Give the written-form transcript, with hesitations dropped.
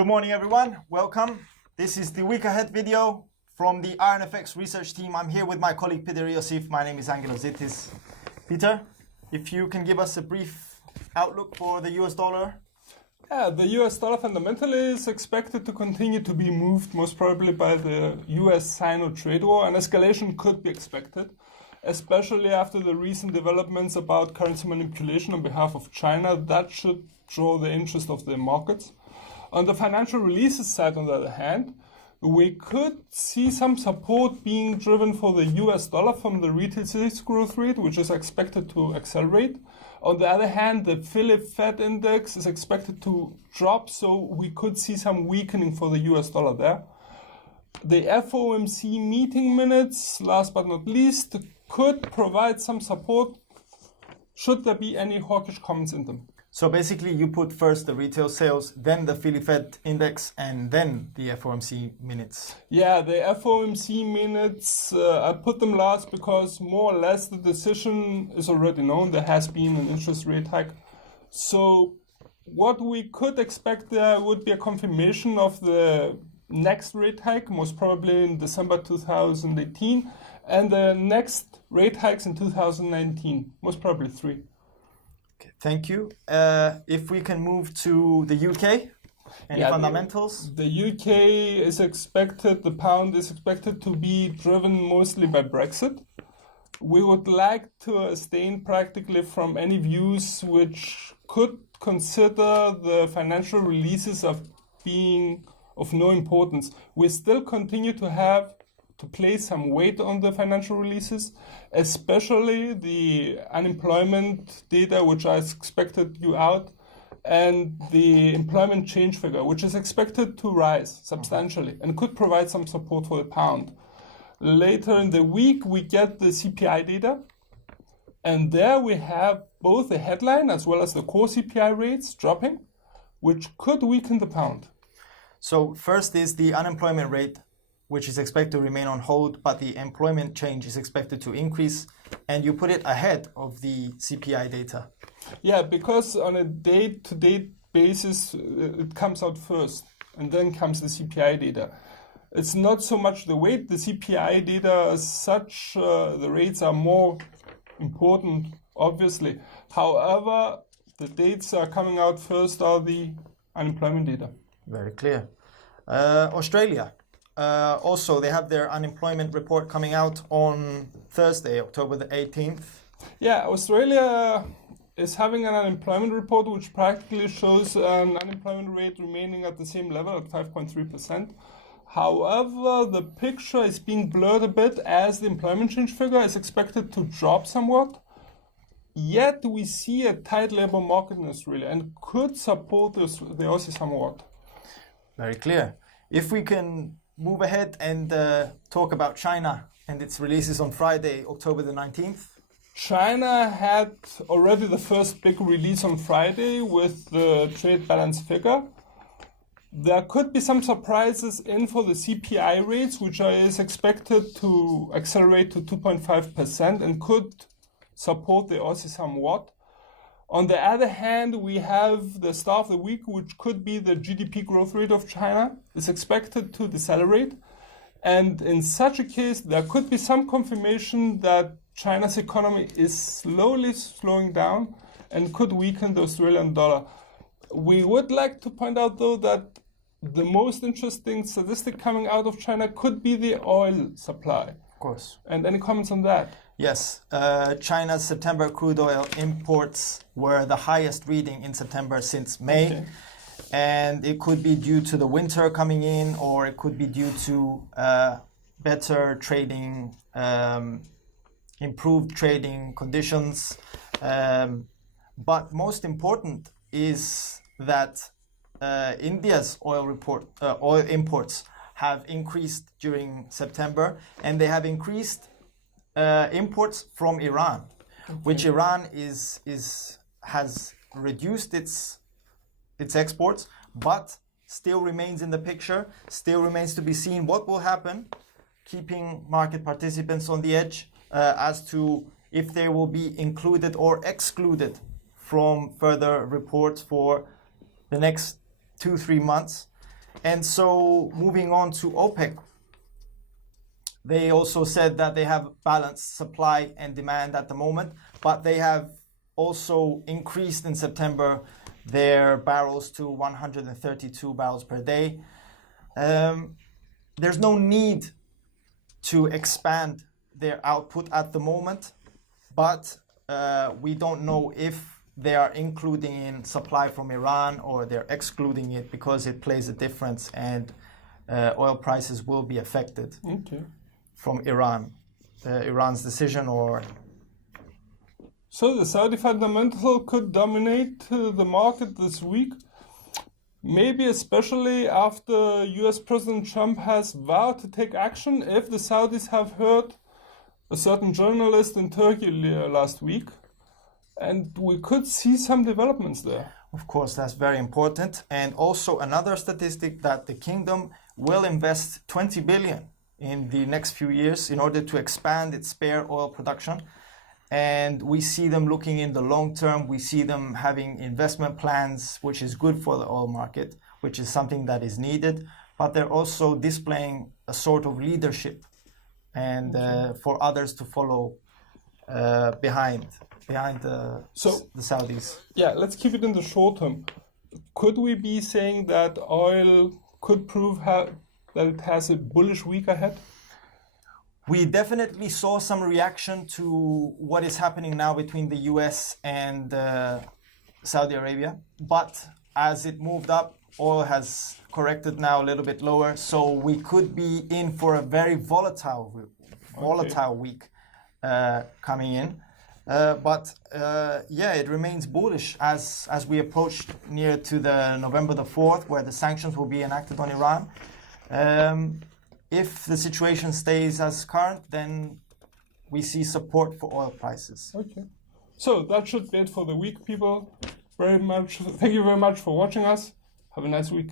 Good morning, everyone. Welcome. This is the week ahead video from the IronFX research team. I'm here with my colleague Peter Iosif. My name is Angelo Zitis. Peter, if you can give us a brief outlook for the US dollar. Yeah, the US dollar fundamentally is expected to continue to be moved, most probably by the US-Sino trade war. An escalation could be expected, especially after the recent developments about currency manipulation on behalf of China. That should draw the interest of the markets. On the financial releases side, on the other hand, we could see some support being driven for the US dollar from the retail sales growth rate, which is expected to accelerate. On the other hand, the Philly Fed index is expected to drop, so we could see some weakening for the US dollar there. The FOMC meeting minutes, last but not least, could provide some support should there be any hawkish comments in them. So basically you put first the retail sales, then the Philly Fed index, and then the FOMC minutes. Yeah, the FOMC minutes, I put them last because more or less the decision is already known. There has been an interest rate hike. So what we could expect there would be a confirmation of the next rate hike, most probably in December 2018, and the next rate hikes in 2019, most probably 3. Okay, thank you. If we can move to the UK, any fundamentals? The UK is expected, the pound is expected to be driven mostly by Brexit. We would like to abstain practically from any views which could consider the financial releases of being of no importance. We still continue to place some weight on the financial releases, especially the unemployment data, which I expected due out, and the employment change figure, which is expected to rise substantially and could provide some support for the pound. Later in the week, we get the CPI data, and there we have both the headline as well as the core CPI rates dropping, which could weaken the pound. So first is the unemployment rate, which is expected to remain on hold, but the employment change is expected to increase, and you put it ahead of the CPI data. Yeah, because on a day-to-day basis, it comes out first, and then comes the CPI data. It's not so much the weight, the CPI data as such, the rates are more important, obviously. However, the dates are coming out first are the unemployment data. Very clear. Australia. Also, they have their unemployment report coming out on Thursday, October the 18th. Yeah, Australia is having an unemployment report which practically shows an unemployment rate remaining at the same level at 5.3%. However, the picture is being blurred a bit as the employment change figure is expected to drop somewhat. Yet we see a tight labor market in Australia and could support the Aussie somewhat. Very clear. If we can move ahead and talk about China and its releases on Friday, October the 19th. China had already the first big release on Friday with the trade balance figure. There could be some surprises in for the CPI rates, which is expected to accelerate to 2.5% and could support the Aussie somewhat. On the other hand, we have the star of the week, which could be the GDP growth rate of China, is expected to decelerate. And in such a case, there could be some confirmation that China's economy is slowly slowing down and could weaken the Australian dollar. We would like to point out, though, that the most interesting statistic coming out of China could be the oil supply. Of course. And any comments on that? Yes, China's September crude oil imports were the highest reading in September since May. Okay. And it could be due to the winter coming in, or it could be due to better trading, improved trading conditions. But most important is that India's oil imports have increased during September, and they have increased imports from Iran, okay, which Iran has reduced its exports, but still remains in the picture, still remains to be seen what will happen, keeping market participants on the edge as to if they will be included or excluded from further reports for the next 2-3 months. And so moving on to OPEC, they also said that they have balanced supply and demand at the moment, but they have also increased in September their barrels to 132 barrels per day. There's no need to expand their output at the moment, but we don't know if they are including in supply from Iran or they're excluding it, because it plays a difference, and oil prices will be affected from Iran's decision. Or so the Saudi fundamental could dominate the market this week, maybe especially after US President Trump has vowed to take action if the Saudis have heard a certain journalist in Turkey last week. And we could see some developments there. Of course, that's very important. And also another statistic, that the kingdom will invest 20 billion in the next few years in order to expand its spare oil production. And we see them looking in the long term. We see them having investment plans, which is good for the oil market, which is something that is needed. But they're also displaying a sort of leadership, and for others to follow behind the Saudis. Yeah, let's keep it in the short term. Could we be saying that oil could prove that it has a bullish week ahead? We definitely saw some reaction to what is happening now between the US and Saudi Arabia. But as it moved up, oil has corrected now a little bit lower. So we could be in for a very volatile week coming in. But it remains bullish as we approach near to the November the 4th, where the sanctions will be enacted on Iran. If the situation stays as current, then we see support for oil prices. Okay. So that should be it for the week, people. Thank you very much for watching us. Have a nice week.